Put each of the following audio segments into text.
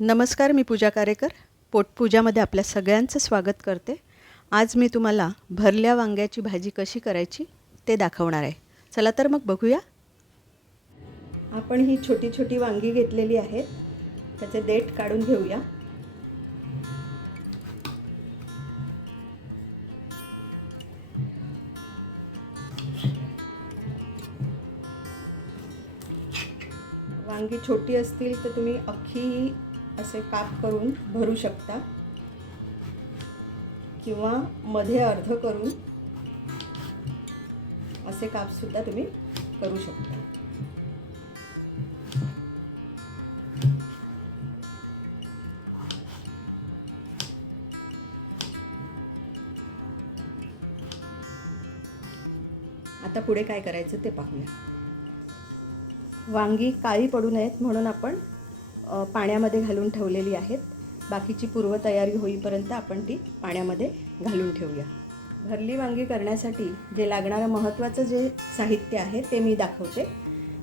नमस्कार, मी पूजा कारेकर. पोटपूजामध्ये आपल्या सगळ्यांचं स्वागत करते. आज मी तुम्हाला भरल्या वांग्याची भाजी कशी करायची ते दाखवणार आहे. चला तर मग बघूया. आपण ही छोटी छोटी वांगी घेतलेली आहेत. त्याचे देठ काढून घेऊया. वांगी छोटी असतील तर तुम्ही अख्खी असे काप करून भरू शकता किंवा मध्ये अर्ध करून असे कापसुद्धा तुम्ही करू शकता. आता पुढे काय करायचं ते पाहूया. वांगी काळी पडू नयेत म्हणून आपण पाण्यामध्ये घालून ठेवलेली आहेत. बाकीची पूर्वतयारी होईपर्यंत आपण ती पाण्यामध्ये घालून ठेवूया. भरली वांगी करण्यासाठी जे लागणारं महत्त्वाचं जे साहित्य आहे ते मी दाखवते.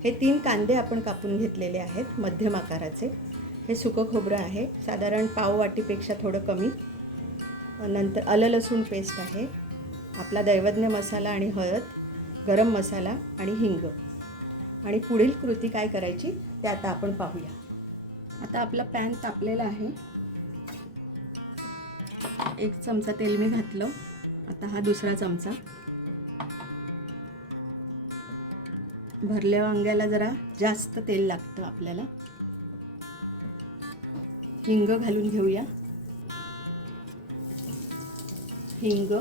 हे 3 कांदे आपण कापून घेतलेले आहेत मध्यम आकाराचे. हे सुकं खोबरं आहे, साधारण पाव वाटीपेक्षा थोडं कमी. नंतर आलं लसूण पेस्ट आहे, आपला दैवज्ञ मसाला आणि हळद, गरम मसाला आणि हिंग. आणि पुढील कृती काय करायची ते आता आपण पाहूया. आता आपला पॅन तापलेला आहे. 1 चमचा तेल मी घातलं. आता हा दुसरा चमचा. भरल्या वांग्याला जरा जास्त तेल लागतं आपल्याला. हिंग घालून घेऊया. हिंग,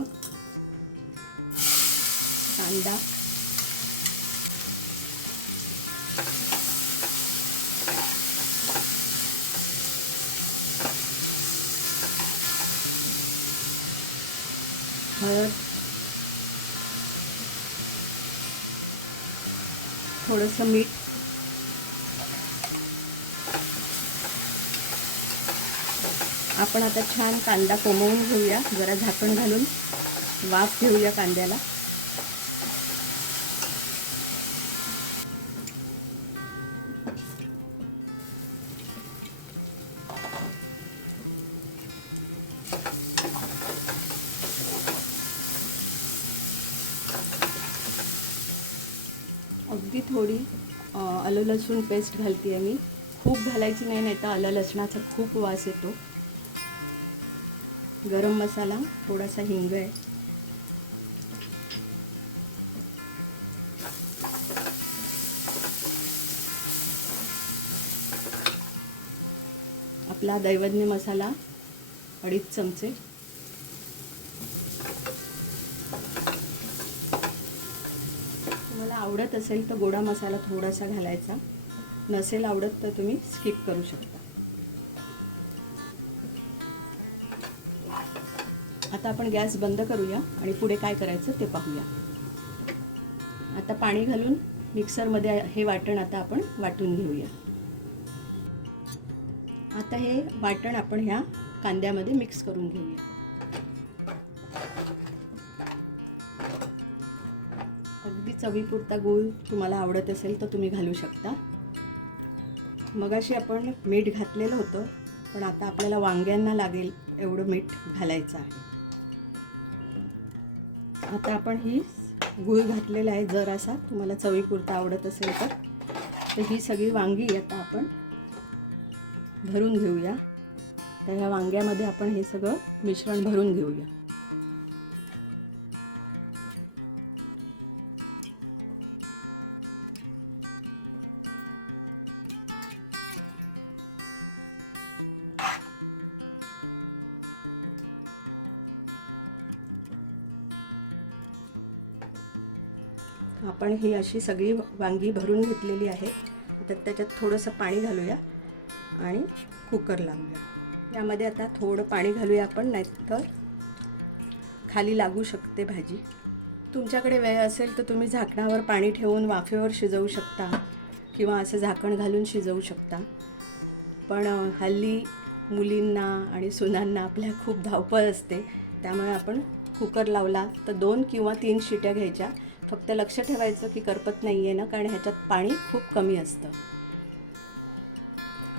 कांदा, हळद, थोडंसं मीठ, आपण आता छान कांदा कोमवून घेऊया. जरा झाकण घालून वाफ घेऊया कांद्याला. अगदी थोडी आलं लसूण पेस्ट घालते आहे मी. खूप घालायची नाही, नाही तर आलं लसणाचा खूप वास येतो. गरम मसाला, थोडासा हिंग आहे. आपला दैवज्ञ मसाला 2.5 चमचे. तुम्हाला आवडत असेल तर गोडा मसाला थोडासा घालायचा, नसेल आवडत तर तुम्ही स्किप करू शकता. आता आपण गॅस बंद करूया आणि पुढे काय करायचं ते पाहूया. आता पाणी घालून मिक्सरमध्ये हे वाटण आता आपण वाटून घेऊया. आता हे वाटण आपण ह्या कांद्यामध्ये मिक्स करून घेऊया. अगदी चवीपुरता गूळ तुम्हाला आवडत असेल तर तुम्ही घालू शकता. मगाशी आपण मीठ घातलेलं होतं, पण आता आपल्याला वांग्यांना लागेल एवढं मीठ घालायचं आहे. आता आपण गूळ घातलेला आहे जरासा, तुम्हाला चवीपुरता आवडत असेल तर ही सगळी वांगी आता आपण भरून घेऊया. तर ह्या वांग्यामध्ये आपण हे सगळं मिश्रण भरून घेऊया. आपण ही अशी सगळी वांगी भरून घेतलेली आहेत. तर त्याच्यात थोडंसं पाणी घालूया आणि कुकर लावूया. यामध्ये आता थोडं पाणी घालूया आपण, नाहीतर खाली लागू शकते भाजी. तुमच्याकडे वेळ असेल तर तुम्ही झाकणावर पाणी ठेवून वाफेवर शिजवू शकता किंवा असं झाकण घालून शिजवू शकता. पण हल्ली मुलींना आणि सुनांना आपल्या खूप धावपळ असते, त्यामुळे आपण कुकर लावला तर 2 किंवा 3 शिट्या घ्यायच्या. फक्त लक्ष ठेवायचं की करपत नाही आहे ना, कारण ह्याच्यात पाणी खूप कमी असतं.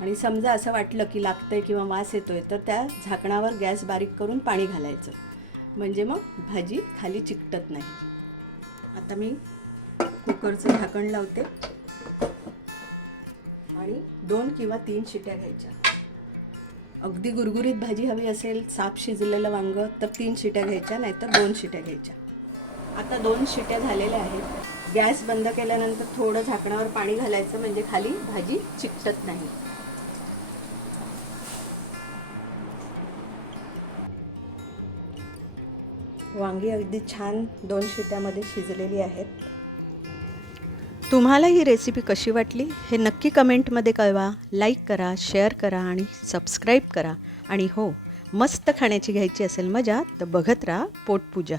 आणि समजा असं वाटलं की लागतंय किंवा वास येतोय तर त्या झाकणावर गॅस बारीक करून पाणी घालायचं, म्हणजे मग भाजी खाली चिकटत नाही. आता मी कुकरचं झाकण लावते आणि 2 किंवा 3 शिट्या घ्यायच्या. अगदी गुरगुरीत भाजी हवी असेल, साफ शिजलेलं वांगं, तर 3 शिट्या घ्यायच्या, नाहीतर 2 शिट्या घ्यायच्या. आता 2 शिट्या झालेल्या आहेत. गॅस बंद केल्यानंतर थोडं झाकणावर पाणी घालायचं, म्हणजे खाली भाजी चिकटत नाही. वांगी अगदी छान 2 शिट्यामध्ये शिजलेली आहेत. तुम्हाला ही रेसिपी कशी वाटली हे नक्की कमेंटमध्ये कळवा. लाईक करा, शेअर करा आणि सबस्क्राईब करा. आणि हो, मस्त खाण्याची घ्यायची असेल मजा तर बघत राहा पोटपूजा.